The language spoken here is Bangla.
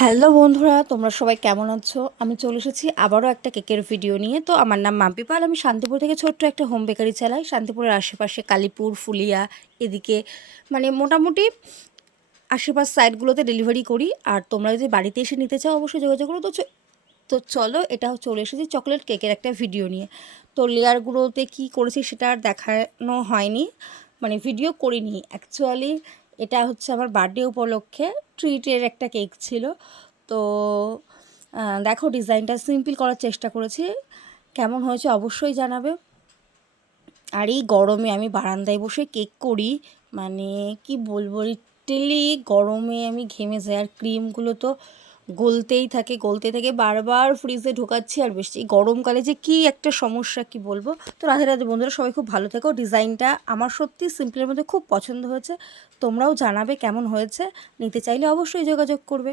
হ্যালো বন্ধুরা, তোমরা সবাই কেমন আছো? আমি চলে এসেছি আবারও একটা কেকের ভিডিও নিয়ে। তো আমার নাম মাম্পি পাল। আমি শান্তিপুর থেকে ছোট্ট একটা হোম বেকারি চালাই। শান্তিপুরের আশেপাশে কালীপুর, ফুলিয়া এদিকে মানে মোটামুটি আশেপাশ সাইডগুলোতে ডেলিভারি করি। আর তোমরা যদি বাড়িতে এসে নিতে চাও অবশ্যই যোগাযোগ করো। তো চলো, এটা চলে এসেছি চকলেট কেকের একটা ভিডিও নিয়ে। তো লেয়ারগুলোতে কী করেছি সেটা আর দেখানো হয়নি, মানে ভিডিও করিনি অ্যাকচুয়ালি। এটা হচ্ছে আমার বার্থডে উপলক্ষে ট্রিটের একটা কেক ছিল। তো দেখো, ডিজাইনটা সিম্পল করার চেষ্টা করেছি, কেমন হয়েছে অবশ্যই জানাবে। আর এই গরমে আমি বারান্দায় বসে কেক করি, মানে কি বলবো, লিটারেলি গরমে আমি ঘেমে যাই। আর ক্রিমগুলো তো গলতে থাকে, বারবার ফ্রিজে ঢোকাচ্ছি। আর বেশি গরমকালে যে কি একটা সমস্যা, কি বলবো। তো রাধে রাধে বন্ধুরা, সবাই খুব ভালো থেকো। ডিজাইনটা আমার সত্যি সিম্পলের মধ্যে খুব পছন্দ হয়েছে। তোমরাও জানাবে কেমন হয়েছে, নিতে চাইলে অবশ্যই যোগাযোগ করবে।